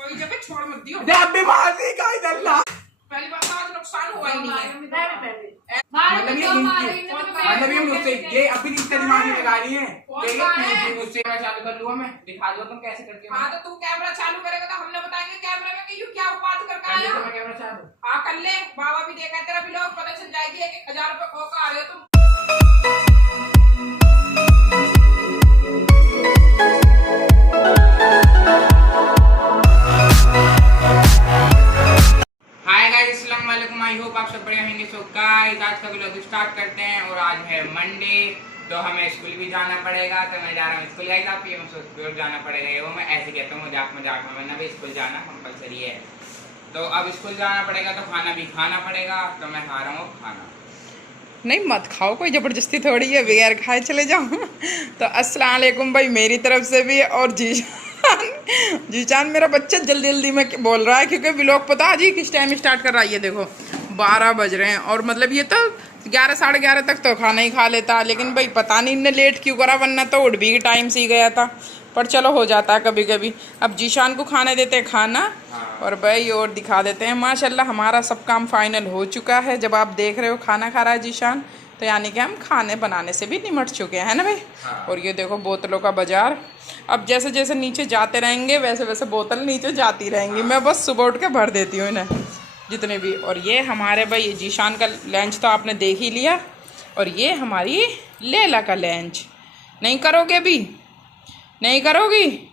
कोई जगह छोड़ मत दियो। जब भी मार दी का इधर ला। पहली बार आज नुकसान हुआ ही नहीं है। मतलब ये मुझसे ये अभी इतना दिमाग नहीं लगा रही है। ये मुझसे चालू कर लूँगा मैं, दिखा दो तुम कैसे करके। हाँ तो तुम कैमरा चालू करेगा तो हमने बताएंगे कैमरे में कि यू क्या बात करके आया। कैमरा चालू। हाँ कर ले, बाबा भी देखा तेरा भी लोग पता चल जाएगी 1000 रुपए खो कर आ रहे हो तुम। आई होप आप सब बढ़िया होंगे। सो गाइस आज का व्लॉग स्टार्ट करते हैं और आज है मंडे, तो हमें स्कूल भी जाना पड़ेगा। तो मैं जा रहा हूँ स्कूल। गाइस आप ये स्कूल जाना पड़ेगा, वो मैं ऐसे कहता हूँ मजाक मजाक में, वरना भी स्कूल जाना कंपलसरी है। तो अब स्कूल जाना पड़ेगा तो खाना भी खाना पड़ेगा। तो मैं खा रहा हूँ खाना। नहीं मत खाओ, कोई ज़बरदस्ती थोड़ी है, बगैर खाए चले जाओ। तो अस्सलाम वालेकुम भाई मेरी तरफ से भी। और जीशान मेरा बच्चा जल्दी जल्दी में बोल रहा है क्योंकि व्लॉग पता है जी किस टाइम स्टार्ट कर रहा है। ये देखो 12 बज रहे हैं और मतलब ये तो 11 साढ़े 11 तक तो खाना ही खा लेता, लेकिन भाई पता नहीं इनने लेट क्यों करा, वरना तो उठ भी टाइम से ही गया था। पर चलो हो जाता है कभी कभी। अब जीशान को खाने देते हैं खाना और भाई और दिखा देते हैं। माशाल्लाह हमारा सब काम फाइनल हो चुका है। जब आप देख रहे हो खाना खा रहा है जीशान, तो यानी कि हम खाने बनाने से भी निमट चुके हैं ना भाई। और ये देखो बोतलों का बाजार। अब जैसे जैसे नीचे जाते रहेंगे वैसे वैसे बोतल नीचे जाती रहेंगी। मैं बस सुबह उठ के भर देती हूँ इन्हें जितने भी। और ये हमारे भाई जीशान का लंच तो आपने देख ही लिया, और ये हमारी लैला का लंच। नहीं करोगे अभी? नहीं करोगी?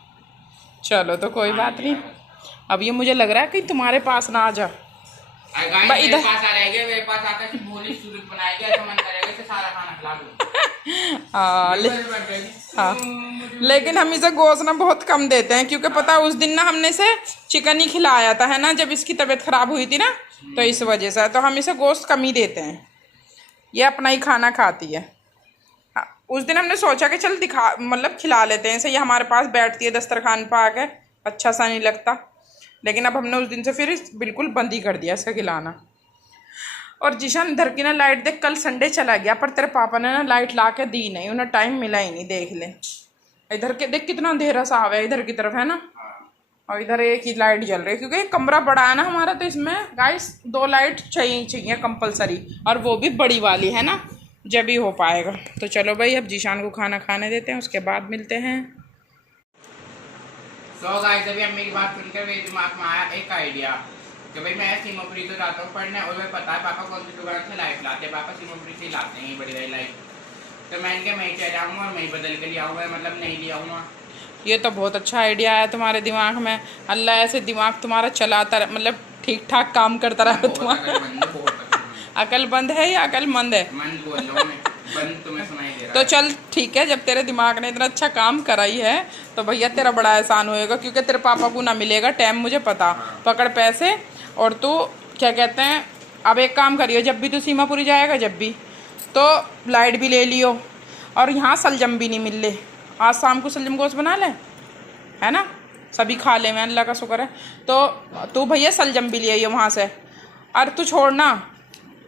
चलो तो कोई बात नहीं। अब ये मुझे लग रहा है कि तुम्हारे पास ना आ जा। इधर मेरे पास आकर बनाएगा तो मन करेगा कि सारा खाना खिला दूं। हाँ लेकिन हम इसे गोश्त ना बहुत कम देते हैं, क्योंकि पता उस दिन ना हमने इसे चिकन ही खिलाया था है ना, जब इसकी तबीयत खराब हुई थी ना, तो इस वजह से तो हम इसे गोश्त कम ही देते हैं। ये अपना ही खाना खाती है। हाँ, उस दिन हमने सोचा कि चल दिखा मतलब खिला लेते हैं इसे, ये हमारे पास बैठती है दस्तरखान पर आके, अच्छा सा नहीं लगता। लेकिन अब हमने उस दिन से फिर बिल्कुल बंद ही कर दिया इसका खिलाना। और जीशान इधर की ना लाइट देख, कल संडे चला गया पर तेरे पापा ने ना लाइट ला के दी नहीं, उन्हें टाइम मिला ही नहीं। देख ले इधर के देख कितना अंधेरा सा आ गया इधर की तरफ है ना, और इधर एक ही लाइट जल रही है क्योंकि कमरा बड़ा है ना हमारा, तो इसमें गाइस 2 लाइट चाहिए कंपलसरी, और वो भी बड़ी वाली है ना, जब ही हो पाएगा। तो चलो भाई अब जीशान को खाना खाने देते हैं, उसके बाद मिलते हैं। तो गाइस अभी हम मेरी बात सुनकर मेरे दिमाग में आया एक आइडिया कि भाई मैं सीमोपुरी तो जाता हूँ पढ़ने, और मैं पता है पापा कौन सी दुकान से लाइट लाते हैं। पापा सीमोपुरी से लाते हैं बड़ी बड़ी लाइट। तो मैं इनके मैं चले जाऊँगा और मैं बदल के ले आऊँगा, मतलब नहीं ले आऊँगा। ये तो बहुत अच्छा आइडिया है तुम्हारे दिमाग में। अल्लाह ऐसे दिमाग तुम्हारा चलाता रहे, मतलब ठीक ठाक काम करता रहे तुम्हारा। अकलमंद है या अकलमंद है? मन बोल रहा हूं मैं, बंद तुम्हें सुनाई दे रहा है। तो चल ठीक है, जब तेरे दिमाग ने इतना अच्छा काम कराई है तो भैया तेरा बड़ा एहसान होएगा, क्योंकि तेरे पापा को ना मिलेगा टाइम, मुझे पता। पकड़ पैसे और तू क्या कहते हैं, अब एक काम करियो, जब भी तू सीमापुरी जाएगा जब भी, तो लाइट भी ले लियो, और यहाँ सलजम भी नहीं मिल ले। आज शाम को सलजम गोश्त बना ले है ना, सभी खा ले, मैं अल्लाह का शुक्र है। तो तू भैया सलजम भी ले आइयो वहाँ से। अरे तू छोड़ना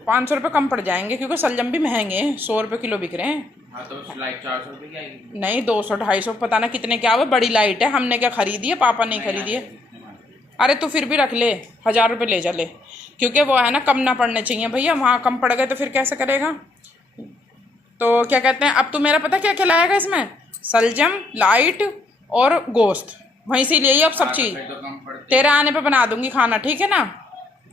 500 रुपये कम पड़ जाएंगे, क्योंकि सलजम भी महंगे हैं, 100 रुपये किलो बिक रहे हैं। हाँ तो लाइट 400 रुपये की आएगी? नहीं 200 250 पता ना कितने क्या हुए, बड़ी लाइट है, हमने क्या खरीदी है, पापा नहीं खरीदी है। अरे तू फिर भी रख ले, 1000 रुपये ले जा ले, क्योंकि वो है ना कम ना पड़ने चाहिए भैया, वहाँ कम पड़ गए तो फिर कैसे करेगा। तो क्या कहते हैं, अब तू मेरा पता क्या खिलाएगा इसमें, सलजम लाइट और गोश्त, वहीं से ले अब सब चीज़ तेरे आने पे बना दूंगी खाना, ठीक है ना।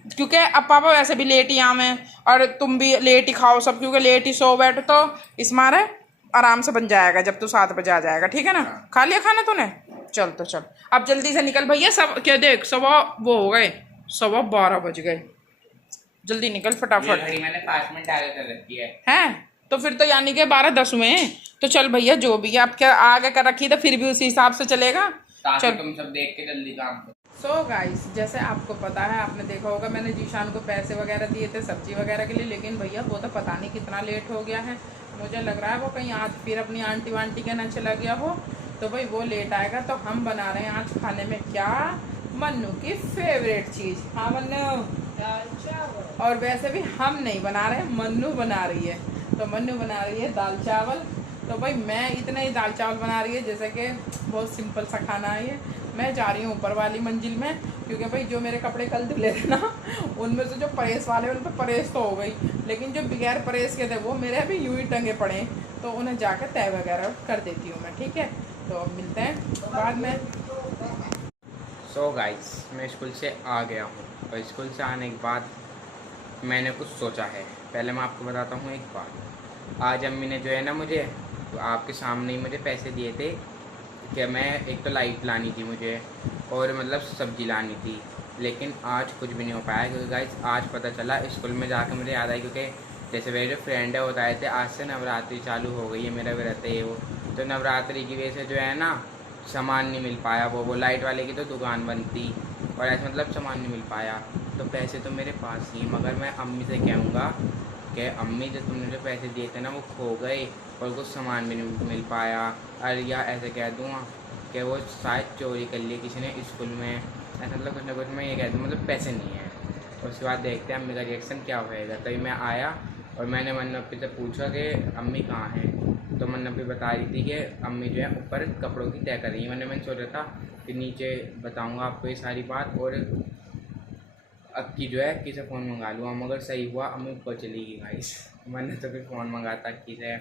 क्योंकि अब पापा वैसे भी लेट ही आवे और तुम भी लेट ही खाओ सब, क्योंकि लेट ही सो बैठो, तो इस मारे आराम से बन जाएगा जब तू 7 बजे आ जाएगा, ठीक है ना। खा लिया खाना तूने? चल तो चल अब जल्दी से निकल भैया, सब क्या देख 12 बज गए, जल्दी निकल फटाफट। मैंने 5 मिनट आगे कर रखी है तो फिर तो यानी कि 12:10 हुए हैं। तो चल भैया जो भी आप क्या आगे कर रखी तो फिर भी उसी हिसाब से चलेगा। चल तुम सब देख के जल्दी काम करो। सो गाइस जैसे आपको पता है, आपने देखा होगा मैंने जीशान को पैसे वगैरह दिए थे सब्जी वगैरह के लिए, लेकिन भैया वो तो पता नहीं कितना लेट हो गया है। मुझे लग रहा है वो कहीं आज फिर अपनी आंटी वांटी के ना चला गया हो, तो भाई वो लेट आएगा। तो हम बना रहे हैं आज खाने में क्या, मन्नू की फेवरेट चीज़। हाँ मन्नू, दाल चावल। और वैसे भी हम नहीं बना रहे, मन्नू बना रही है। तो मन्नू बना रही है दाल चावल। तो भाई मैं इतना ही दाल चावल बना रही है, जैसे कि बहुत सिंपल सा खाना है ये, मैं जा रही हूँ ऊपर वाली मंजिल में, क्योंकि भाई जो मेरे कपड़े कल धुले थे ना, उनमें से जो प्रेस वाले उन पर प्रेस तो हो गई, लेकिन जो बगैर प्रेस के थे वो मेरे अभी यूँ ही टंगे पड़े हैं, तो उन्हें जाकर तय वगैरह कर देती हूँ मैं, ठीक है। तो अब मिलते हैं बाद में। सो गाइस, मैं स्कूल से आ गया हूँ और स्कूल से आने के बाद मैंने कुछ सोचा है। पहले मैं आपको बताता हूँ एक बात। आज अम्मी ने जो है ना मुझे, तो आपके सामने ही मुझे पैसे दिए थे कि मैं एक तो लाइट लानी थी मुझे और मतलब सब्ज़ी लानी थी, लेकिन आज कुछ भी नहीं हो पाया, क्योंकि गाइस आज पता चला स्कूल में जाकर मुझे याद आया, क्योंकि जैसे मेरे जो फ्रेंड है वो बताए थे आज से नवरात्रि चालू हो गई है, मेरा भी रहता है वो, तो नवरात्रि की वजह से जो है ना सामान नहीं मिल पाया, वो लाइट वाले की तो दुकान बंद थी और ऐसे मतलब सामान नहीं मिल पाया। तो पैसे तो मेरे पास ही, मगर मैं अम्मी से कहूँगा कि अम्मी जो तुमने जो पैसे दिए थे ना वो खो गए और कुछ सामान भी नहीं मिल पाया, और या ऐसे कह दूँगा कि वो शायद चोरी कर लिए किसी ने स्कूल में, ऐसा मतलब कुछ ना कुछ मैं ये कह दूँ, मतलब पैसे नहीं हैं। उसके बाद देखते हैं अम्मी का रिएक्शन क्या होएगा। तभी मैं आया और मैंने मन्नप्पी से पूछा कि अम्मी कहाँ हैं, तो मन्नप्पी बता रही थी कि अम्मी जो है ऊपर कपड़ों की तय कर रही है। मैंने सोचा था कि नीचे बताऊँगा आपको ये सारी बात, और अब की जो है किसे फ़ोन मंगा लूँगा, मगर सही हुआ अम्मी ऊपर चली गई गाइस। मैंने तो फिर फ़ोन मंगाता किसे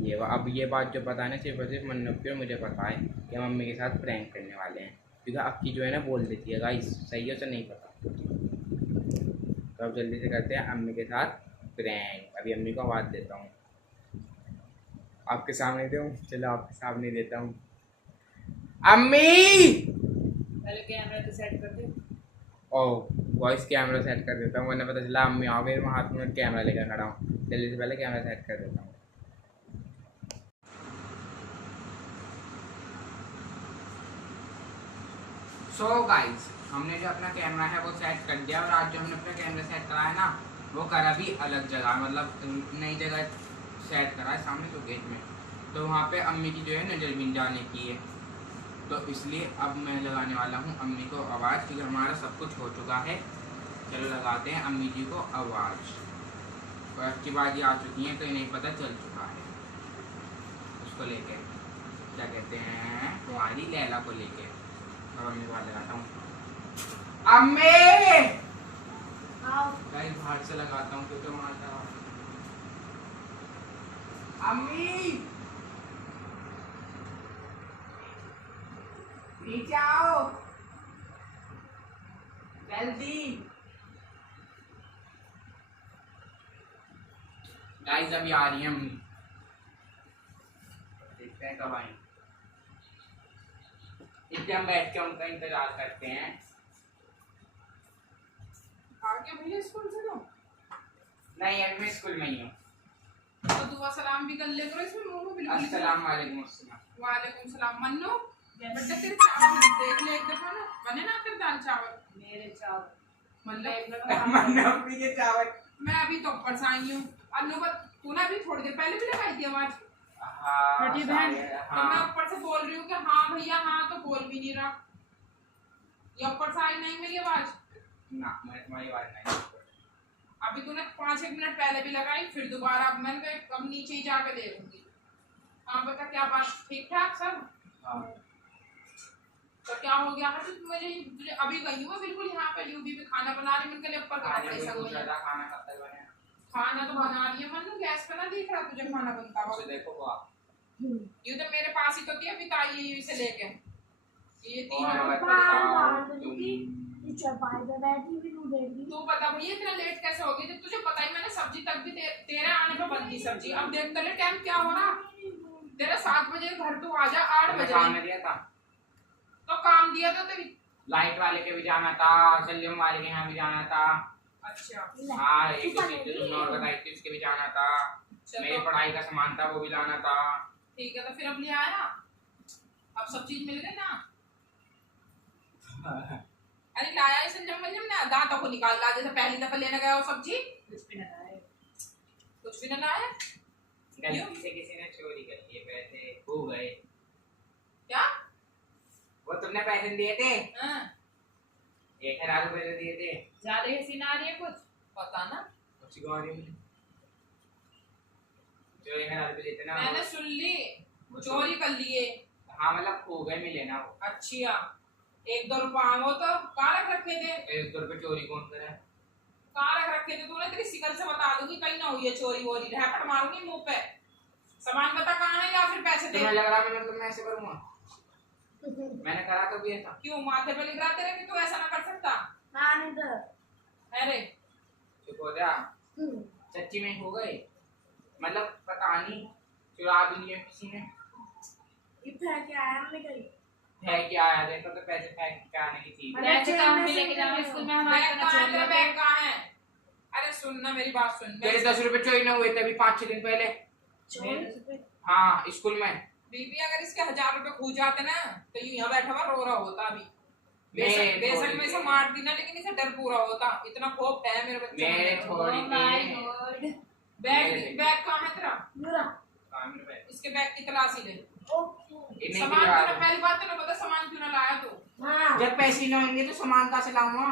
ये हुआ। अब ये बात जो पता है ना सिर्फ और सिर्फ मन्नप्पी और मुझे पता है कि हम अम्मी के साथ प्रैंक करने वाले हैं, क्योंकि अब की जो है ना बोल देती है गाइस, सही है तो नहीं पता। तो अब जल्दी से करते हैं अम्मी के साथ प्रैंक। अभी अम्मी को आवाज़ देता हूँ, आपके सामने दूँ, चलो आपके सामने देता हूँ। अम्मी! पहले कैमरा तो सेट कर दे। ओह, वॉइस कैमरा सेट कर देता हूँ, वरना पता चला अम्मी आओ फिर मैं हाथ में कैमरा लेकर खड़ा हूँ। जल्दी से पहले कैमरा सेट कर देता हूँ। सो गाइस, हमने जो अपना कैमरा है वो सेट कर दिया, और आज जो हमने अपना कैमरा सेट करा है ना वो करा भी अलग जगह, मतलब नई जगह सेट करा है सामने तो गेट में, तो वहाँ पे अम्मी की जो है नज़र भी जाने की है। तो इसलिए अब मैं लगाने वाला हूँ अम्मी को आवाज़, क्योंकि हमारा सब कुछ हो चुका है। चलो लगाते हैं अम्मी जी को आवाज़। और अच्छी बाजी आ चुकी है, कहीं नहीं पता चल चुका है उसको लेके, क्या कहते हैं तुम्हारी लैला को लेके। अब अम्मी को लगाता हूँ। अम्मी गाइस बाहर से लगाता हूँ क्योंकि वहाँ था। अम्मी नीचे आओ जल्दी। गाइस अभी आ रही है अम्मी, देखते हैं कब आएंगे। इसलिए हम बैठ के उनका इंतजार करते हैं। आगे भैया स्कूल से तो नहीं अभी मैं स्कूल में ही हूँ। तो दुआ सलाम भी कर ले करो इसमें, मुंह में बिल्कुल। अस्सलाम वालेकुम। वालेकुम सलाम। मन्नू बेटा तेरे चावल देख ले एक दफा ना, बने ना तेरे दाल चावल। मेरे चावल मतलब के चावल मैं अभी तो ऊपर से आई हूँ। अन्नू का तूने अभी थोड़ी देर पहले भी लगाई थी आवाज। बड़ी बहन तो मैं ऊपर से बोल रही हूँ कि हाँ भैया हाँ, तो बोल भी नहीं रहा। ये ऊपर से आई नहीं मेरी आवाज ना, मैं तुम्हारी आवाज नहीं। अभी तूने 5-1 मिनट पहले भी लगाई, फिर दोबारा। अब मैंने कब नीचे ही जाके देखूंगी। हाँ बता क्या बात, ठीक ठाक सब? हाँ। तो क्या हो गया है? तुझे अभी गई हूँ बिल्कुल यहाँ पे यूबी पे खाना बना रही, मैंने ऊपर खाना तो बना रही है। मन्नू गैस पे ना दिख रहा तुझे खाना बनता हुआ? देखो वो ये तो मेरे पास ही तो थी अभी ताई से लेके ये तू बता भैया इतना लेट कैसे हो गई? जब तुझे पता ही मैंने सब्जी तक भी तेरे आने पे बनती सब्जी। अब देख तले टाइम क्या हो रहा तेरा, 7 बजे घर तू आ जा, 8 बजे काम दिया था। तो काम दिया था तेरी लाइट वाले के भी जाना था, सलीम वाले के यहाँ भी जाना था। अच्छा हाँ, एक तो चीज तुमने और बताई थी उसके भी जाना था। मेरी पढ़ाई का सामान था वो भी लाना था। ठीक है तो फिर अब ले आया, अब सब चीज मिल गई ना। अरे लाया है संजम मंजम ना, दांतों को निकाल ला जैसे पहली दफा लेने गया हो सब्जी। कुछ भी ना लाया। गलती से किसी ने चोरी कर लिए पैसे, हो गए। क्या वो तुमने पैसे दिए थे? 1000 रुपए दिए थे। ज्यादा हंसी ना आ रही है कुछ पता ना, उसी को आ रही है जो 1000 रुपए देते ना। मैंने सुन ली चोरी कर लिए। हाँ मतलब खो गए, मिले ना वो। अच्छा 1-2 रुपया वो तो कहाँ रख रखे थे? 1-2 रुपए चोरी कौन करे? कहाँ रख रखे थे तूने? तेरी शिकल से बता दूंगी, कहीं ना हुई है चोरी वोरी, रैपट मारूंगी मुंह पे। सामान बता कहाँ है या फिर पैसे दे। तुम्हें लग रहा है मैं ऐसे करूंगा? मैंने करा तो भी था। क्यों माथे पे लिख रहा तेरे कि तू ऐसा ना कर सकता? अरे चुप हो जा। सच्ची में हो गए, मतलब पता नहीं चुरा भी लिया किसी ने। है क्या आया देखो तो पैसे फेंक के आने की थी। पैसे तो हम भी लेके जाएंगे स्कूल में, हमारे को ना छोड़ दे। बैग कहाँ है? अरे सुन ना मेरी बात सुन। तेरे 10 रुपए चोरी न हुए थे अभी 5-6 दिन पहले? हाँ स्कूल में। बीबी अगर इसके 1000 रुपए खो जाते ना तो ये यहाँ बैठा हुआ रो रहा होता अभी। बेशक में इसे मार दी ना, लेकिन इसे डर पूरा होता। इतना खौफ है मेरे बच्चे में। बैग कहाँ है तेरा? इसके बैग की तलाशी ले। सामान क्यों ना, पहली बात तो ना बता, सामान क्यों ना लाया तू? जब पैसे न होंगे तो सामान कहाँ से लाऊंगा?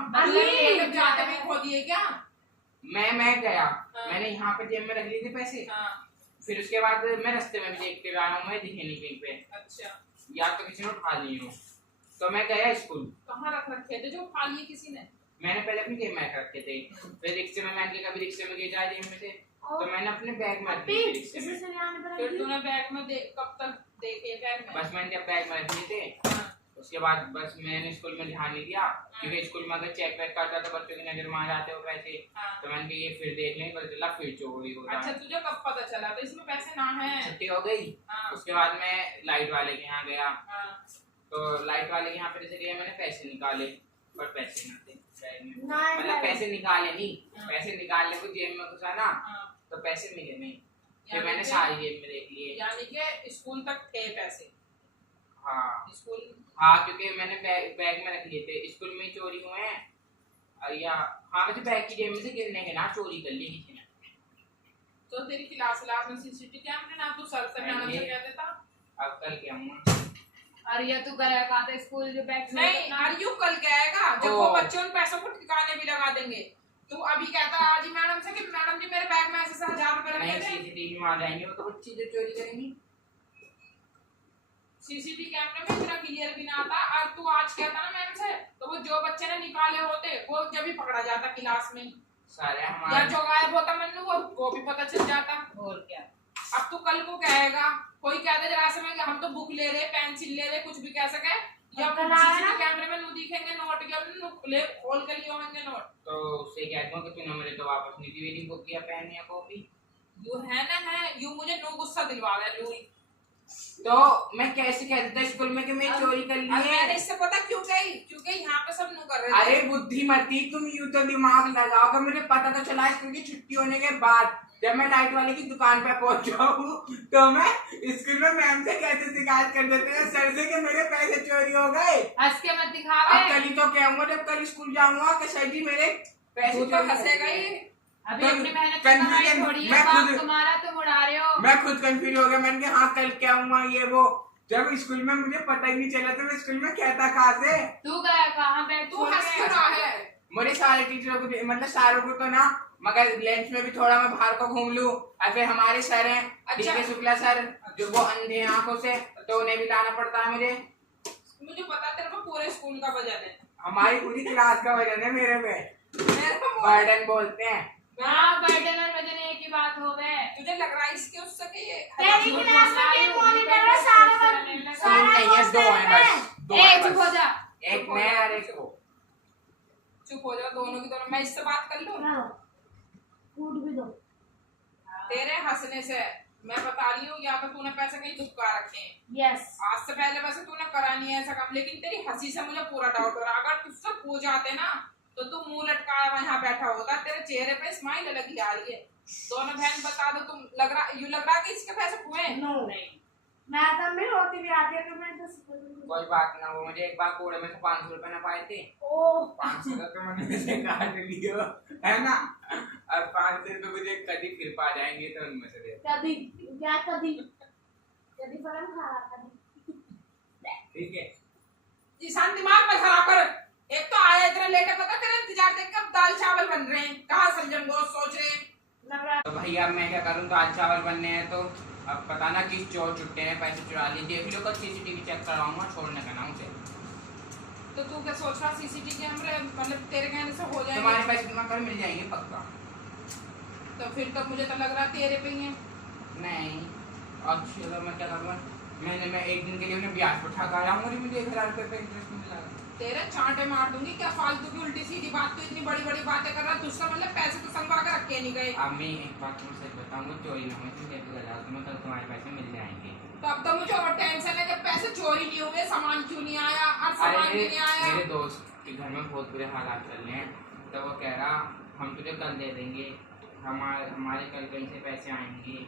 जाते भी खो दिए क्या? मैं गया, मैंने यहाँ पे जेब में रख लिए थे पैसे। फिर उसके बाद मैं रास्ते में भी देखते हुए आया हूँ, मैं दिखे नहीं कहीं पे। अच्छा, या तो किसी ने उठा ली हो। तो मैं गया स्कूल। कहाँ रख रखे थे जो उठा लिए किसी ने? मैंने पहले अपनी जेब में रखे थे, फिर रिक्शे में मैंने कभी रिक्शे में ले जाए जेब में से, तो मैंने अपने बैग में रख दिए रिक्शे में। फिर तूने बैग में कब तक देखे बैग में? बस मैंने जब बैग में रख लिए थे उसके बाद बस मैंने स्कूल में ध्यान नहीं दिया, क्योंकि स्कूल में अगर चेक वेक करता तो बच्चों की नजर में आ जाते हो पैसे। तो मैंने ये फिर देख लें, पता चला फिर चोरी हो रहा है। अच्छा, तुझे कब पता चला तो इसमें पैसे ना है? छुट्टी हो गई। उसके बाद मैं लाइट वाले के यहाँ गया, तो लाइट वाले के यहाँ पे जैसे गया मैंने पैसे निकाले, पर पैसे न थे बैग में। मतलब पैसे निकाले नहीं, पैसे निकालने को जेब में घुसा ना तो पैसे मिले नहीं, फिर मैंने सारी जेब में देख लिए। यानी कि स्कूल तक थे पैसे? हाँ स्कूल, हाँ, क्योंकि मैंने बैग में रख लिए थे। स्कूल में चोरी हुए हैं या हाँ, मुझे बैग की जेब में से गिरने के ना चोरी कर ली किसी ने। तो तेरी क्लास में सीसीटीवी कैमरे ना, तू सर से मैडम से कह देता। अब कल क्या हुआ? अरे तू गया कहा था स्कूल जो बैग नहीं, अरे यू कल क्या आएगा जब वो बच्चे उन पैसों को ठिकाने भी लगा देंगे। तू अभी कहता आज ही मैडम से कि मैडम जी मेरे बैग में ऐसे 1000 रुपए रखे थे। सीसीटीवी में आ जाएंगे वो तो बच्ची जो चोरी करेंगी। सीसीटीवी कैमरे में इतना क्लियर भी ना आता। और तू आज कहता ना मैम से, तो वो जो बच्चे ने निकाले होते वो जब भी पकड़ा जाता क्लास में, सारे या हमारे जो गायब होता मन्नू वो भी पता चल जाता। और क्या? अब तू कल को कहेगा, कोई कह दे जरा समय हम तो बुक ले रहे, पेंसिल ले रहे, कुछ भी कह सके, या सीसीटीवी कैमरे में नू दिखेंगे नोट के नू ले खोल के लिए होंगे नोट, तो उससे कहता हूँ कि तूने मुझे तो वापस नहीं दी मेरी बुक या पेन या कॉपी। यू है ना है यू मुझे नो गुस्सा दिलवा रहा है लूई। तो मैं कैसे कह देता स्कूल में कि मैं चोरी कर ली है? मैंने इससे पता क्यों गई, क्योंकि यहाँ पे सब नू कर रहे थे। अरे बुद्धिमती, तुम यूं तो दिमाग लगाओ कि मुझे पता तो चला स्कूल की छुट्टी होने के बाद, जब मैं लाइट वाले की दुकान पे पहुंचा हूँ तो मैं स्कूल में मैम से कैसे शिकायत कर देते हैं सर से कि मेरे पैसे चोरी हो गए। हंस के मत दिखावे। अब कल ही तो कहूंगा जब कल स्कूल जाऊंगा कि सर जी मेरे पैसे तो हंसेगा ही। अभी अपनी मेहनत की कमाई थोड़ी है, बाप तुम्हारा तुम उड़ा रहे हो। मैं खुद कंफ्यूज हो गया, मैंने कहा हाँ कल क्या हुआ ये वो, जब स्कूल में मुझे पता ही नहीं चला तो मैं स्कूल में कहता कहाँ से? तू गया कहाँ बैग तू हंस क्यों रहा है? मुझे सारे टीचरों को मतलब सारों को तो ना, मगर लंच में भी थोड़ा मैं बाहर को घूम लूं, और फिर हमारे सर हैं डीके शुक्ला सर जो वो अंधे आंखों से, तो उन्हें भी लाना पड़ता है मुझे। मुझे पता तेरे को पूरे स्कूल का वजन है, हमारी पूरी क्लास का वजन है मेरे पे, बर्डन बोलते हैं। हाँ बर्डन और वजन एक ही बात हो गए। तुझे लग रहा है इसके उससे कि ये तेरी क्लास में तीन मॉनिटर है, सारा तीन नहीं है, दो है बस, दो है चुप हो बस। जा। एक मैं और एक वो। चुप हो जाओ दोनों की दोनों। मैं इससे बात कर लूं? कूट भी दो। तेरे हंसने से मैं बता रही हूँ, या तो तूने पैसे कहीं दुबका रखे हैं। यस। आज से पहले वैसे तूने करा नहीं है ऐसा काम, लेकिन तेरी हंसी से मुझे पूरा डाउट हो रहा है। अगर तुझसे पूछ जाते ना तो तू मुंह लटकाया हुआ यहाँ बैठा होता, तेरे चेहरे पे स्माइल अलग ही आ रही है। दोनों बहन बता दो, तुम लग रहा कि इसके पैसे हुए? नहीं मैं तब भी होती भी आती है कि मैं 10 कोई बात ना, वो मुझे एक बार कूड़े में से 500 रुपए ना पाए थे, ओ 500 तो मैंने से काट लियो है ना, और 500 रुपए मुझे कभी फिर पा जाएंगे तो उनमें से दे। कभी क्या कभी फलन खा रहा था। ठीक है ईशान दिमाग में खराब कर। एक तो आया इतना लेट है, पता तेरा इंतजार देख कब दाल चावल बन रहे हैं, कहाँ संजम दोस्त सोच रहे हैं। तो भैया अब मैं क्या करूँ, दाल चावल बनने हैं तो अब पता ना किस चोर चुट्टे हैं पैसे चुरा लीजिए। भी लोग सीसीटीवी चेक करवाऊंगा, छोड़ने का नाम से। तो तू क्या सोच रहा सीसीटीवी कैमरे मतलब तेरे कहने से हो जाएगा? तुम्हारे पैसे तुम्हारे घर मिल जाएंगे पक्का। तो फिर तो मुझे तो लग रहा तेरे पे ही है। नहीं अब चलो मैं क्या करूँगा, मैं एक दिन के लिए उन्हें ब्याज पर ठगा रहा हूँ, मुझे 1000 रुपये पे इंटरेस्ट मिला। तेरे चांटे मार दूंगी क्या फालतू की उल्टी सीधी बात, तो इतनी बड़ी बड़ी बातें कर रहा है तुझसे, मतलब पैसे तो संगवा के रखे नहीं गए। अब मैं एक बात तुम सच बताऊंगा, चोरी ना हो तुम लेके जाओ, तुम्हें कल तुम्हारे पैसे मिल जाएंगे। तो अब तो मुझे और टेंशन है, जब पैसे चोरी नहीं हुए सामान क्यों नहीं आया, और सामान क्यों नहीं आया? मेरे दोस्त के घर में बहुत बुरे हालात चल रहे हैं, तो वो कह रहा हम तुझे कल दे देंगे, हमारे कल कहीं से पैसे आएंगे,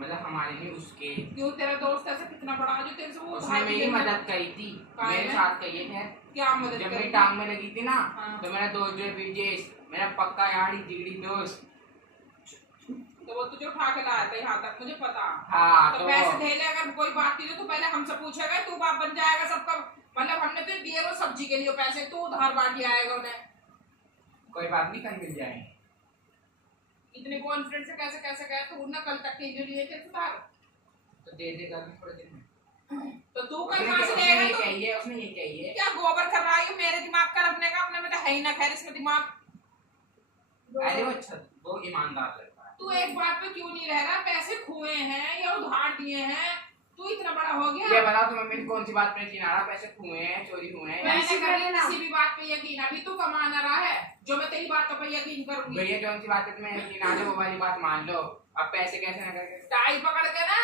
मतलब हमारे नहीं उसके। क्यों तेरा दोस्त ऐसा कितना बड़ा जो तेरे से वो उसने मेरी मदद करी थी, मेरे साथ कही है। क्या मदद? जब मेरी टांग में लगी थी ना, हाँ। तो मेरा दोस्त जो विजेश, मेरा पक्का यारी जिगड़ी दोस्त, तो वो तुझे उठा के लाया था यहाँ तक, मुझे पता। हाँ तो पैसे दे ले, अगर कोई बात नहीं तो तू पहले हमसे पूछेगा, तू बाप बन जाएगा सबका, मतलब हमने तो दिए वो सब्जी के लिए पैसे, तू उधार बांट आएगा उन्हें। कोई बात नहीं, कल मिल जाएंगे। इतने कॉन्फिडेंस से कैसे कैसे गए तू ना, कल तक के लिए थे सुधार, तो दे देगा थोड़े दिन में। तो तू कल उसने कहाँ से ये देगा? चाहिए, उसने ये चाहिए। क्या गोबर कर रहा है मेरे दिमाग का, अपने का अपने में तो है ही ना, खैर इसमें दिमाग। अरे वो अच्छा, वो ईमानदार लड़का है। तू एक बात पे क्यों नहीं रह रहा? पैसे खोए हैं या उधार दिए हैं, तू इतना बड़ा हो गया। ये बताओ तुम्हें मेरी कौन सी बात पे यकीन आ रहा? पैसे हुए हैं, चोरी हुए हैं। मैंने कर लिया किसी भी बात पे यकीन, अभी तू कमा ना रहा है जो मैं तेरी बातों पे यकीन करूंगी। भैया कौन सी बात पे तुम्हें यकीन आ रहा है, वो वाली बात मान लो। अब पैसे कैसे ना करके टाई पकड़ के ना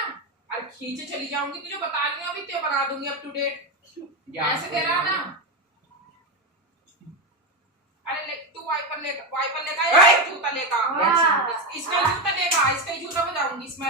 और खींचे चली जाऊंगी, तुझे बता रही हूँ, अभी तो बना दूंगी अप टू डेट। पैसे दे रहा ना? अरे ले तू वाइपर लेगा या जूता लेगा? इसका जूता लेगा, इसका जूता में जाऊंगी इसमें।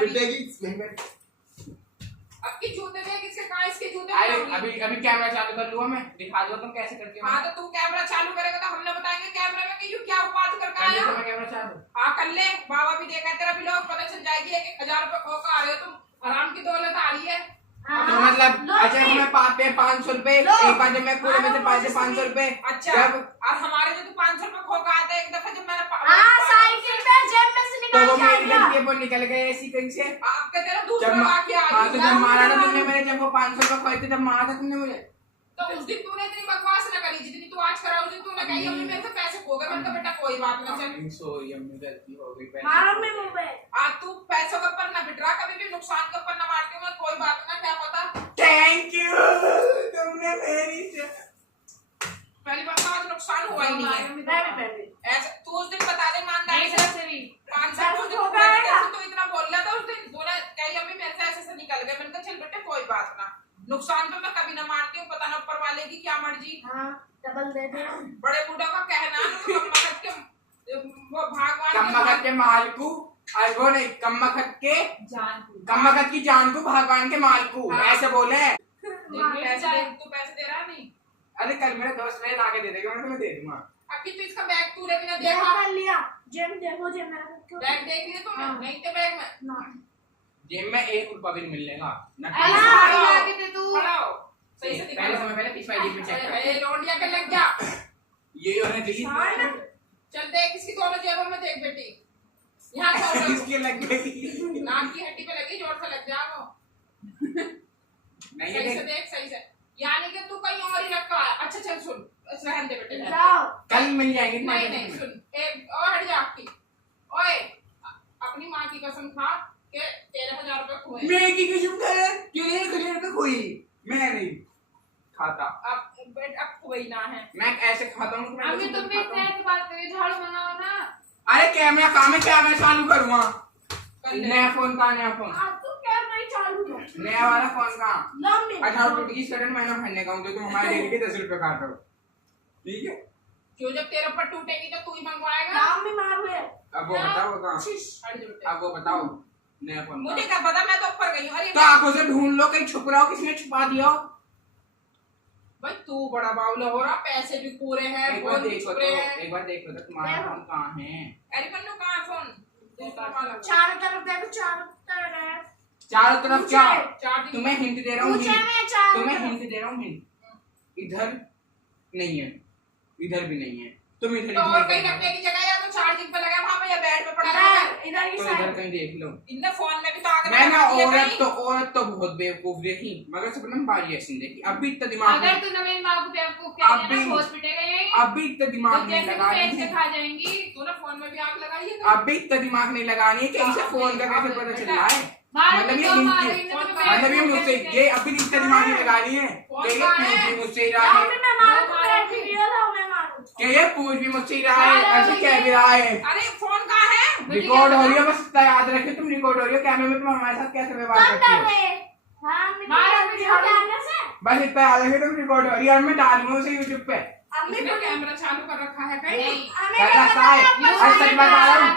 अब की जूते देख, इसके कहाँ इसके जूते में जाऊंगी। अभी कैमरा चालू कर लूँ मैं, दिखा दो तुम कैसे करते हो। हाँ तो तू कैमरा चालू करेगा तो हमने बताएंगे कैमरे में कि यू क्या बात करके आया। कैमरा चालू। हाँ कर ले, बाबा भी देखा तेरा भी, लोग पता चल जाएगी 1000 रुपए खो का आ रहे हो तुम, आराम की दौलत आ रही है। तो मतलब अच्छा हमें 500 रुपए एक बार जब मैं पूरे में से 500 रुपए। अच्छा जब और हमारे जो तू 500 रुपए खो का आया था एक दफा, जब मैंने साइकिल पे जेब में से तो निकाल वो के आ मेरे गया। घर के वो निकल गए ऐसी कहीं से। आपका तेरा दूसरा जब वाकया हाँ तो जब मारा था तुमने आई। मेरे, जब वो 500 रुपए खोए थे जब मारा था तुमने मुझे। तो उस दिन तूने इतनी बकवास ना करी जितनी तू आज करा, उस दिन तूने कही अम्मी मेरे से पैसे खो गए, मैंने कहा बेटा कोई बात ना, चल सॉरी अम्मी गलती हो गई। मारो मैं मुंह पे। आज तू पैसों के ऊपर ना बिटरा, कभी भी नुकसान के ऊपर ना मारती हूँ मैं, कोई बात ना, क्या पता। थैंक यू, तुमने मेरी पहली बात तो आज नुकसान हुआ ही नहीं है। ऐसा तू उस दिन बता दे ईमानदारी से, 500 उस दिन तू तो इतना बोल रहा था, उस दिन तूने कही अम्मी मेरे से ऐसे निकल गए, मैंने कहा चल बेटे कोई बात ना, नुकसान पे मैं कभी ना मारती हूँ, पता ना ऊपर वाले की क्या मर्जी। डबल दे दे। बड़े बूढ़ा का कहना वो भगवान कम्मखत के माल को, और वो नहीं कम्मखत की जान को भगवान के माल को, हाँ। ऐसे बोले। तू पैसे दे रहा नहीं। अरे कल मेरे दोस्त ने लाके दे देगा, मैं तुम्हें दे दूंगा। अब कि तू इसका बैग तूने भी ना देखो देखा, कर लिया। जेब देखो, जेब में रखो। बैग देख लिया तूने? हाँ। नहीं थे बैग में। ना। जेब में 1 रुपया भी नहीं मिलेगा ना। खड़ा हो, सही से पहले समय पहले पिछवाई जेब में चेक कर। लौंडिया के लग जा। ये होने दी चल देख इसकी दोनों जेबों में देख बेटी, यहाँ से इसके लग गई। नाक की हड्डी पे लगी, जोर से लग जा वो। नहीं सही से देख, देख, सही से, यानी कि तू कहीं और ही रखा है। अच्छा चल सुन, रहने दे बेटे। जाओ। कल मिल जाएंगे। नहीं नहीं सुन, एक और हट जा आपकी। ओए अपनी माँ की कसम खा के 13,000 रुपए खोए। मैं की कसम खा, 13,000 रुपए खोई, मैं नहीं खाता। अब खोई ना है। मैं ऐसे खाता हूँ। अभी तुम भी सही बात करिए, झाड़ू बनाओ ना। अरे कैमरा काम है, क्या मैं चालू करूँगा? कर ले। नया फोन का, नया फोन, आज तू क्या नहीं चालू कर। नया वाला फोन का। लंबी। 18 टूट की स्कर्ट महीना भरने का हूँ, जो तुम हमारे डेली के 10 रुपए काट रहे हो, ठीक है? जो जब तेरे ऊपर टूटेगी तो तू ही मंगवाएगा। नाम भी मारू है। अब वो बताओ कहाँ? हट जा बेटे। अब वो बताओ नया फोन मुझे का। क्या पता, मैं तो ऊपर गई हूँ। अरे तो आंखों से ढूंढ लो, कहीं छुप रहा हो, किसने छुपा दिया हो? भाई तू बड़ा बावला हो रहा, पैसे भी पूरे हैं, एक बार फोन भी देखो पूरे तो, हैं। एक बार देखो तो तुम्हारा देखो। फोन कहाँ है? अरे मन्नू कहाँ है फोन? दूसरा वाला। चारों तरफ देखो, चारों तरफ है। चारों तरफ क्या? चार दिन तुम्हें हिंट दे रहा हूँ, पूछे हिंट। में चारों तुम्हें तरफ। हिंट दे रहा हूँ, हिंट। इधर नहीं है, इधर भी नहीं है, तुम इधर तो और कहीं रखने की जगह या तो चार्जिंग पे लगा वहां पे या बेड पे पड़ा है। इधर की तो साइड इधर कहीं देख लो। इनने फोन में भी तो आगे मैं ना लगा दिया औरत कहीं। तो बहुत बेवकूफ देखी, मगर सबने बारी ऐसी देखी। अभी इतना दिमाग अगर तूने मेरी माँ को बेवकूफ कह दिया ना हॉस्पिटल गई अभी इतना दिमाग नहीं कैसे लगानी पेट से है। खा जाएंगी। तूने फोन में भी आग लगाई है। अभी इतना दिमाग नहीं लगानी है कि इसे फोन करके फिर पता चल रहा है। मतलब ये मतलब ये मुझसे ये अभी इतना दिमाग नहीं लगानी है कि ये पूछ भी मुझसे ही रहा है, कि ये पूछ भी मुझसे ही रहा है, ऐसे कह भी रहा है। अरे फोन कहाँ है? रिकॉर्ड हो रही है, बस इतना याद रखे तुम रिकॉर्ड हो रही हो कैमरे में, तुम हमारे साथ कैसे व्यवहार करती हो। बस इतना याद रखे तुम रिकॉर्ड हो रही है और मैं डालूंगा उसे यूट्यूब पे। इसने कैमरा चालू कर रखा है कहीं? नहीं। कर रखा है, और सच बता रहा हूँ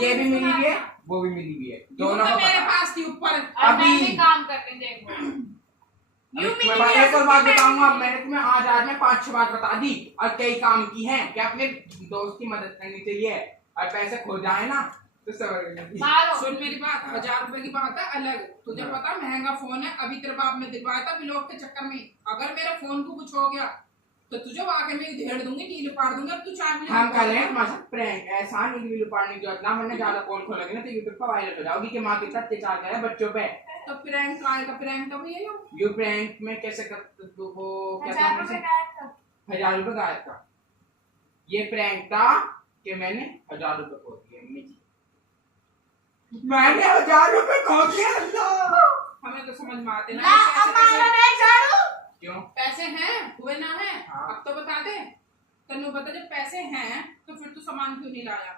ये भी मिली हुई है वो भी मिली हुई है, दोनों तो को मेरे पता। पास थी ऊपर। अभी काम करके देखो। मैं एक और बात बताऊंगा, मैंने तुम्हें आज में 5-6 बात बता दी और कई काम की हैं कि अपने दोस्त की मदद करनी चाहिए और पैसे खो जाए ना तो मारो। सुन मेरी बात, 1000 रुपए की बात है अलग। तुझे पता महंगा फोन है, अभी तेरे बाप ने दिलवाया था व्लॉग के चक्कर में। अगर मेरे फोन को कुछ हो गया तो तुझे आगे में धेड़ दूंगी, नील पाड़ दूंगी। अब तू चाहे हम कर रहे हैं तुम्हारे साथ प्रैंक, ऐसा नील वीडियो पाड़ने की जरूरत ना, वरना ज्यादा फोन खोलोगे ना तो यूट्यूब पर वायरल हो जाओगी कि माँ कितना अत्याचार कर रहा है बच्चों पे। तो प्रैंक आएगा, प्रैंक तो भैया यू प्रैंक में कैसे कर वो क्या 1000 रुपए का 1000 रुपए गायब था। ये प्रैंक था कि मैंने 1000 रुपए खो दिए। अम्मी जी मैंने 1000 रुपए खो दिए। अल्लाह हमें तो समझ में आते ना क्यों? पैसे हैं हुए ना है। हाँ। अब तो बता दे, तनु बता, जब पैसे हैं तो फिर तू सामान क्यों नहीं लाया?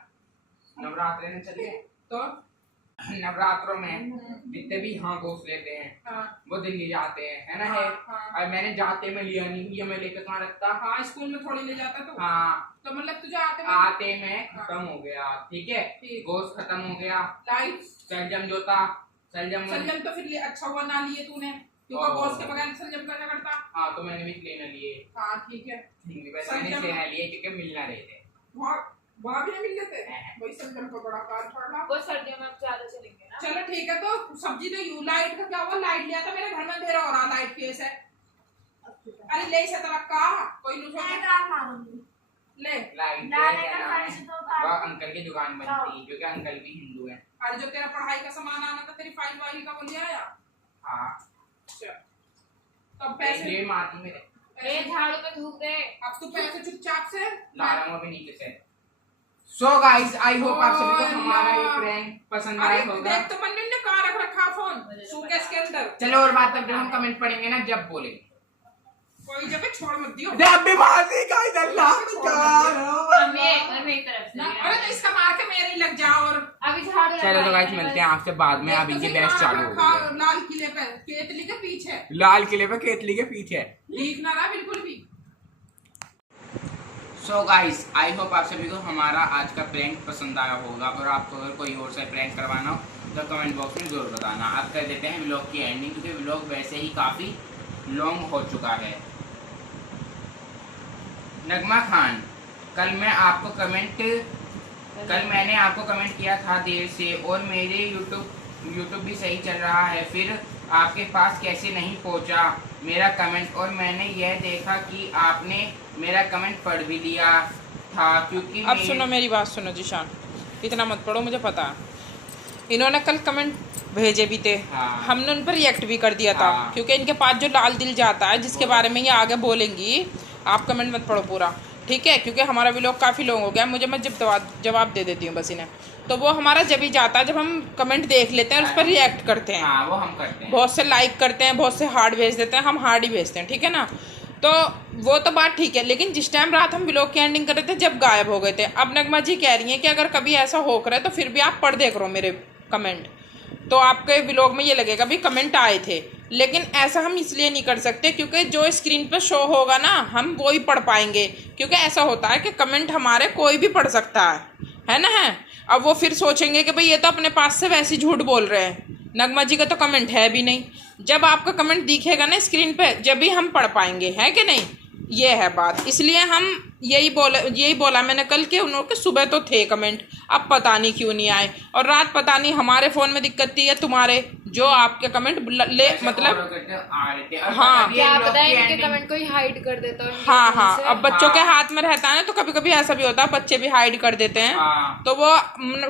नवरात्रे में चले तो नवरात्रों में जितने भी यहाँ घोष लेते हैं हाँ वो दिल्ली जाते हैं, है ना? हाँ, है हाँ। और मैंने जाते में लिया नहीं, ये मैं लेकर कहाँ रखता। हाँ स्कूल में थोड़ी ले जाता तो। हाँ तो मतलब तुझे आते में खत्म हो गया, ठीक है, ठीक। गोश्त खत्म हो गया, लाइट सलजम जो था सलजम सलजम तो फिर अच्छा हुआ ना लिए तूने, क्योंकि गोश्त के बगैर सलजम क्या करता। हाँ तो मैंने भी लेना लिए, हाँ ठीक है। वैसे मैंने लेना लिए क्योंकि मिल ना रहे थे। वहाँ भी नहीं मिल लेते, वही सलजम का बड़ा कार पड़ रहा। वो सर्दियों में ज्यादा चलेंगे ना। चलो ठीक है, तो सब्जी तो यू लाइट का क्या हुआ? लाइट लिया था मेरे घर में, अंधेरा हो रहा, लाइट केस है। अरे ले से तरफ का कोई नहीं ले। लाइट वो अंकल की दुकान बंद थी क्योंकि अंकल भी हिंदू है। अरे जो तेरा पढ़ाई का सामान आना था, तेरी फाइल वाइल का वो ले आया? हाँ तब पैसे ये मारती मेरे झाड़ू पे थूक दे। अब तू पैसे चुपचाप से ला रहा हूँ अभी नीचे से। सो गाइस आई होप आप सभी को हमारा ये प्रैंक पसंद आया होगा। देख तो मन्नू ने कहाँ रख रखा फोन, सूटकेस के अंदर। चलो और बात तब जब हम कमेंट पढ़ेंगे ना, जब बोलेंगे। कोई जगह छोड़ मत दियो। जब भी मारती गाइस अल्लाह मेरी तरफ से। अरे तो इसका मार के मेरे ही लग जाओ। और अभी झाड़ू चलो तो गाइस मिलते हैं आपसे बाद में, अभी की बैच चालू हो गई है। लाल किले पे केतली के पीछे, लाल किले पे केतली के पीछे लीक ना रहा बिल्कुल भी। सो गाइस आई होप आप सभी को हमारा आज का प्रैंक पसंद आया होगा, और आपको अगर कोई और सा प्रैंक करवाना हो तो कमेंट बॉक्स में जरूर बताना। अब कर देते हैं व्लॉग की एंडिंग, क्योंकि व्लॉग वैसे ही काफ़ी लॉन्ग हो चुका है। नगमा खान, कल मैंने आपको कमेंट किया था देर से, और मेरे यूट्यूब भी सही चल रहा है, फिर आपके पास कैसे नहीं पहुंचा मेरा कमेंट, और मैंने यह देखा कि आपने मेरा कमेंट पढ़ भी लिया था, क्योंकि अब सुनो मेरी बात सुनो जीशान, इतना मत पढ़ो, मुझे पता। इन्होंने कल कमेंट भेजे भी थे, हाँ। हमने उन पर रिएक्ट भी कर दिया था, हाँ। क्योंकि इनके पास जो लाल दिल जाता है जिसके बारे में ये आगे बोलेंगी, आप कमेंट मत पढ़ो पूरा, ठीक है? क्योंकि हमारा भी लोग काफ़ी लोग हो गया, मुझे मैं जब जवाब दे देती हूँ बस इन्हें, तो वो हमारा जब ही जाता है जब हम कमेंट देख लेते हैं और उस पर रिएक्ट करते हैं। हाँ, वो हम करते हैं। बहुत से लाइक करते हैं, बहुत से हार्ड भेज देते हैं, हम हार्ड ही भेजते हैं, ठीक है ना? तो वो तो बात ठीक है, लेकिन जिस टाइम रात हम व्लॉग की एंडिंग कर रहे थे जब गायब हो गए थे। अब नगमा जी कह रही हैं कि अगर कभी ऐसा हो करे तो फिर भी आप पढ़ देख करो मेरे कमेंट, तो आपके व्लॉग में ये लगेगा भी कमेंट आए थे। लेकिन ऐसा हम इसलिए नहीं कर सकते क्योंकि जो स्क्रीन पर शो होगा ना हम वो ही पढ़ पाएंगे, क्योंकि ऐसा होता है कि कमेंट हमारे कोई भी पढ़ सकता है ना? है अब वो फिर सोचेंगे कि भाई ये तो अपने पास से वैसे झूठ बोल रहे हैं, नगमा जी का तो कमेंट है भी नहीं। जब आपका कमेंट दिखेगा ना स्क्रीन पे जब भी हम पढ़ पाएंगे, है कि नहीं? ये है बात। इसलिए हम यही बोला मैंने कल के उनके सुबह तो थे कमेंट, अब पता नहीं क्यों नहीं आए, और रात पता नहीं हमारे फ़ोन में दिक्कत थी या तुम्हारे, जो आपके कमेंट मतलब हाँ क्या पता है इनके कमेंट को ही हाइड कर देता हूँ। हाँ अब बच्चों के हाथ में रहता है ना, तो कभी कभी ऐसा भी होता है बच्चे भी हाइड कर देते हैं, तो वो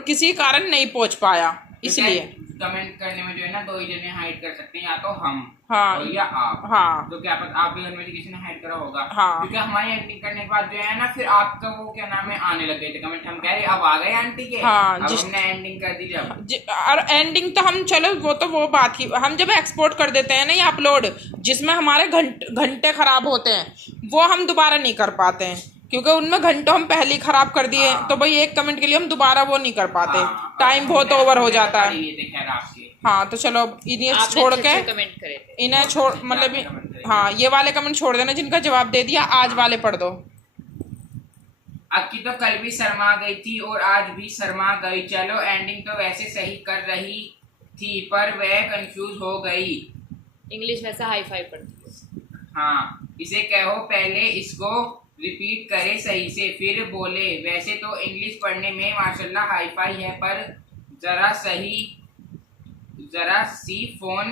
किसी कारण नहीं पहुंच पाया, इसलिए कमेंट करने में जो है ना 2 ही जने हाइड कर सकते हैं, या तो हम हाँ या आप। हाँ तो क्या पता आप भी घर में किसी ने हाइड करा होगा। हाँ क्योंकि हमारी एडिटिंग करने के बाद जो है ना फिर आपका वो क्या नाम है आने लग गए थे कमेंट, हम कह रहे अब आ गए आंटी के। हाँ, अब हमने एंडिंग कर दी जब और एंडिंग तो हम चलो वो बात ही, हम जब एक्सपोर्ट कर देते हैं ना ये अपलोड, जिसमें हमारे घंटे खराब होते हैं, वो हम दोबारा नहीं कर पाते हैं, क्योंकि उनमें घंटों हम पहले ही खराब कर दिए। तो भाई एक कमेंट के लिए हम दोबारा वो नहीं कर पाते, टाइम बहुत ओवर हो जाता है। हाँ तो चलो इन्हें छोड़ के इन्हें छोड़ मतलब हाँ ये वाले कमेंट छोड़ देना जिनका जवाब दे दिया, आज वाले पढ़ दो। अक्की तो कल भी शर्मा गई थी और आज भी शर्मा गई, चलो एंडिंग तो वैसे सही कर रही थी पर वह कंफ्यूज हो गई। इंग्लिश में से हाई फाई पढ़ती है। हाँ इसे कहो पहले इसको रिपीट करे सही से फिर बोले। वैसे तो इंग्लिश पढ़ने में माशाल्लाह हाई फाई है, पर जरा सी फोन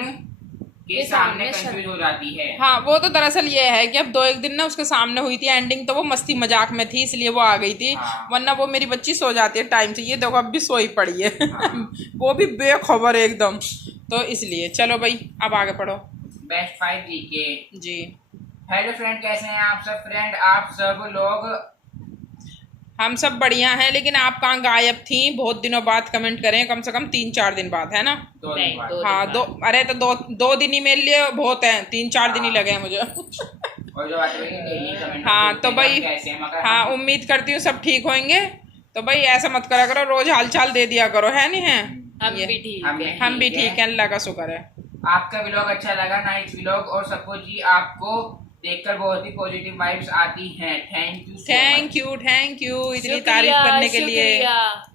के सामने कंफ्यूज हो जाती है। हाँ वो तो दरअसल ये है कि अब 2-1 दिन ना उसके सामने हुई थी एंडिंग, तो वो मस्ती मजाक में थी इसलिए वो आ गई थी। हाँ। वरना वो मेरी बच्ची सो जाती है टाइम से, ये देखो अब भी सोई पड़ी है। हाँ। वो भी बेखबर एकदम, तो इसलिए चलो भाई अब आगे पढ़ो। बेस्ट 5 जीके जी हेलो फ्रेंड, कैसे हैं आप सब फ्रेंड? आप सब लोग? हम सब बढ़िया हैं, लेकिन आप कहाँ गायब थी? बहुत दिनों बाद कमेंट करें, कम से कम 3-4 दिन बाद, है ना? 2 दिन बाद। हाँ अरे तो दो दिन ही मेरे लिए बहुत है, 3-4 दिन ही लगे हैं मुझे। और जो बात है डेली कमेंट हाँ तो भाई हाँ उम्मीद करती हूँ सब ठीक होंगे। तो भाई ऐसा मत करा करो, रोज हालचाल दे दिया करो, है नहीं है? हम भी ठीक है, अल्लाह का शुक्र है। आपका व्लॉग अच्छा लगा, नाइस व्लॉग, और सबको जी आपको देखकर बहुत ही पॉजिटिव वाइब्स आती हैं। थैंक यू इतनी तारीफ करने के लिए।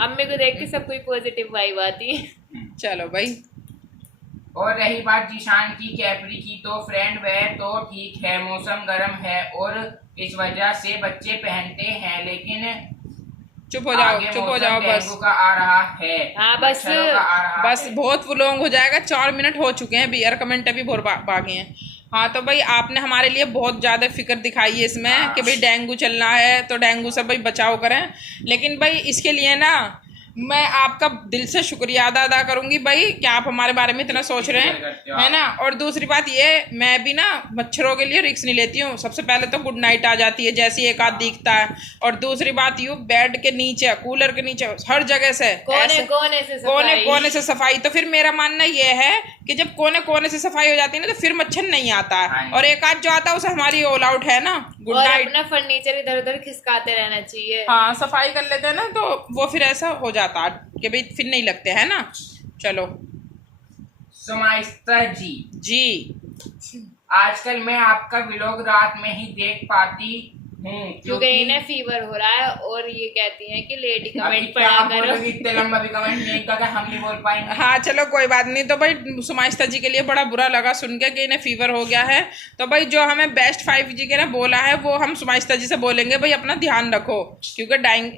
अम्मी को देख के सबको पॉजिटिव वाइब आती है। चलो भाई। और रही बात जीशान की कैपरी की, तो फ्रेंड वह तो ठीक है, मौसम गर्म है और इस वजह से बच्चे पहनते हैं, लेकिन चुप हो जाओ बस। का आ रहा है। हाँ बस बहुत लॉन्ग हो जाएगा, 4 मिनट हो चुके हैं अभी, यार कमेंट अभी बहुत बाकी हैं। हाँ तो भाई आपने हमारे लिए बहुत ज़्यादा फिक्र दिखाई है इसमें कि भाई डेंगू चलना है, तो डेंगू से भाई बचाव करें। लेकिन भाई इसके लिए ना मैं आपका दिल से शुक्रिया अदा करूंगी भाई कि आप हमारे बारे में इतना सोच रहे हैं, है ना? और दूसरी बात ये, मैं भी ना मच्छरों के लिए रिस्क नहीं लेती हूँ। सबसे पहले तो गुड नाइट आ जाती है जैसे एक आध दिखता है, और दूसरी बात यूँ बेड के नीचे, कूलर के नीचे, हर जगह से कोने से सफाई। तो फिर मेरा मानना ये है कि जब कोने से सफाई हो जाती है ना, तो फिर मच्छर नहीं आता है, और एक आध जो आता है उसे हमारी ऑल आउट है ना। Good night. अपना फर्नीचर इधर उधर खिसकाते रहना चाहिए। हाँ सफाई कर लेते हैं ना, तो वो फिर ऐसा हो जाता है कि भाई फिर नहीं लगते, है ना? चलो सुमाइस्ता जी आजकल मैं आपका व्लॉग रात में ही देख पाती हूँ क्योंकि इन्हें फीवर हो रहा है, और ये कहती हैं कि लेडी कमेंट पढ़ा करो। इतने लंबा भी कमेंट नहीं करता, हम नहीं बोल पाएंगे। हाँ चलो कोई बात नहीं। तो भाई सुमाइस्ता जी के लिए बड़ा बुरा लगा सुन के कि इन्हें फीवर हो गया है। तो भाई जो हमें बेस्ट 5 जी के ना बोला है, वो हम सुमाइस्ता जी से बोलेंगे भाई अपना ध्यान रखो, क्योंकि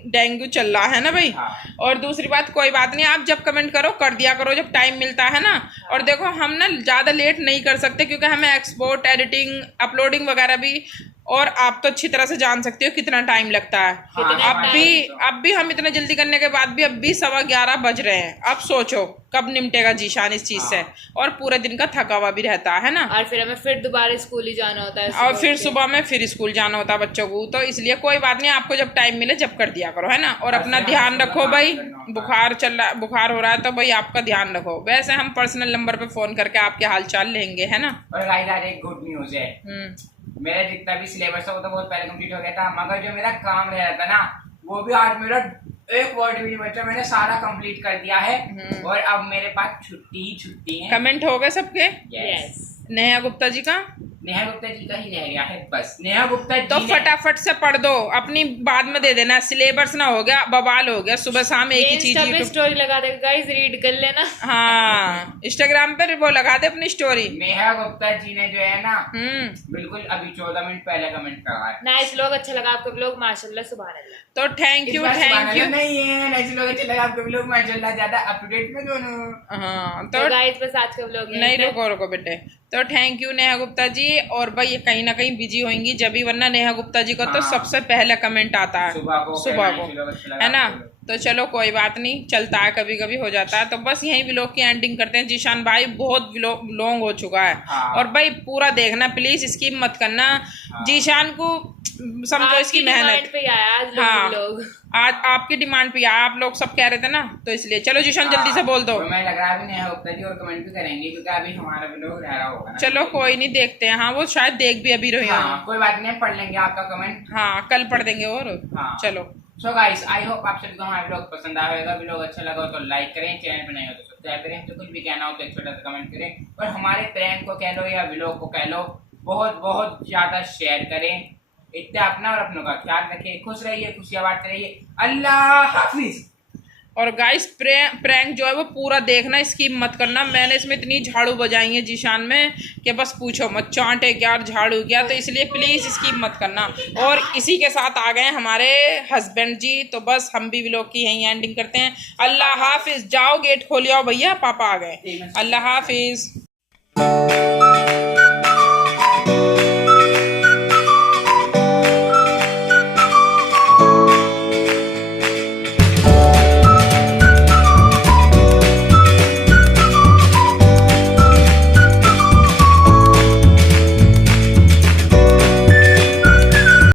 डेंगू चल रहा है ना भाई। हाँ। और दूसरी बात, कोई बात नहीं, आप जब कमेंट करो कर दिया करो जब टाइम मिलता है ना। और देखो हम ना ज़्यादा लेट नहीं कर सकते, क्योंकि हमें एक्सपोर्ट, एडिटिंग, अपलोडिंग वगैरह भी, और आप तो अच्छी तरह से जान सकते हो कितना टाइम लगता है। अब भी हम इतना जल्दी करने के बाद भी अब भी 11:15 बज रहे हैं। अब सोचो कब निपटेगा जीशान इस चीज से, और पूरे दिन का थका हुआ भी रहता है ना, और फिर हमें फिर दोबारा स्कूल ही जाना होता है, और फिर सुबह में फिर स्कूल जाना होता है बच्चों को। तो इसलिए कोई बात नहीं, आपको जब टाइम मिले जब कर दिया करो, है ना? और अपना ध्यान रखो भाई, बुखार हो रहा है तो भाई आपका ध्यान रखो। वैसे हम पर्सनल नंबर पे फोन करके आपके हाल चाल लेंगे, है ना? और गाइस आज एक गुड न्यूज है, मेरा जितना भी सिलेबस था वो तो बहुत पहले कंप्लीट हो गया था, मगर जो मेरा काम रह रहा था ना, वो भी आज मेरा एक वर्ड भी नहीं बचा, मैंने सारा कंप्लीट कर दिया है। और अब मेरे पास छुट्टी है। कमेंट हो गए सबके? यस। नेहा गुप्ता जी का नेहा गुप्ता जी का ही रह गया है बस। नेहा गुप्ता जी तो ने- फटाफट से पढ़ दो, अपनी बाद में दे देना, सिलेबस ना हो गया बवाल हो गया, सुबह शाम एक ही चीज इंस्टा पे YouTube- स्टोरी लगा देगा गाइस, रीड कर लेना। हाँ, इंस्टाग्राम पर वो लगा दे अपनी स्टोरी। नेहा गुप्ता जी ने जो है ना हम्म। बिल्कुल अभी 14 मिनट पहले कमेंट करा है। नाइस लोग, अच्छा लगा आपको ब्लॉग, माशाल्लाह सुभान अल्लाह। तो थैंक इस यू बार सुभान अल्लाह थैंक यू। नहीं है, ऐसे लोग अच्छे लगा आपको लोग माशाल्लाह ज्यादा अप टू डेट में दोनों। हाँ तो गाइस बस आज का व्लॉग नहीं, रुको रुको बेटे। तो थैंक यू नेहा गुप्ता जी। और भाई ये कहीं ना कहीं बिजी होंगी जब भी, वरना नेहा गुप्ता जी को तो हाँ। सबसे पहले कमेंट आता है सुबह को है ना। तो चलो कोई बात नहीं, चलता है, कभी कभी हो जाता है। तो बस यहीं व्लॉग की एंडिंग करते हैं। जीशान भाई बहुत लॉन्ग हो चुका है। हाँ। और भाई पूरा देखना प्लीज, स्किप मत करना। हाँ। जीशान को समझो इसकी मेहनत पे आया आज हाँ। लोग। आज आपकी डिमांड पे आया, आप लोग सब कह रहे थे ना, तो इसलिए चलो जीशान जल्दी से बोल दो। तो मैं लग रहा है अभी नेहा गुप्ता जी और कमेंट भी करेंगे क्योंकि अभी हमारा व्लॉग रह रहा होगा ना। चलो कोई नहीं, देखते हैं। हाँ वो शायद देख भी अभी रही हो। हाँ कोई बात नहीं, पढ़ लेंगे आपका कमेंट। हाँ कल पढ़ देंगे। और हाँ। चलो सो गाइस आई होप आप सभी को हमारा व्लॉग पसंद आया होगा। व्लॉग अच्छा लगा हो तो लाइक करें, चैनल पर नए हो तो सब्सक्राइब करें, तो कुछ भी कहना हो तो एक छोटा सा कमेंट करें, और हमारे प्रैंक को कह लो या व्लॉग को कह लो बहुत बहुत ज्यादा शेयर करें। इतना अपना और अपनों का ख्याल रखिए, खुश रहिए, खुशियां बांटते रहिए। अल्लाह हाफिज। और गाइस प्रैंक जो है वो पूरा देखना, स्किप मत करना। मैंने इसमें इतनी झाड़ू बजाई है जीशान में कि बस पूछो मत, चांटे क्या और झाड़ू क्या, तो इसलिए प्लीज स्किप मत करना। और इसी के साथ आ गए हमारे हस्बैंड जी, तो बस हम भी व्लॉग की यहीं एंडिंग करते हैं। अल्लाह हाफिज। जाओ गेट खोलिए भैया, पापा आ गए। अल्लाह हाफिज।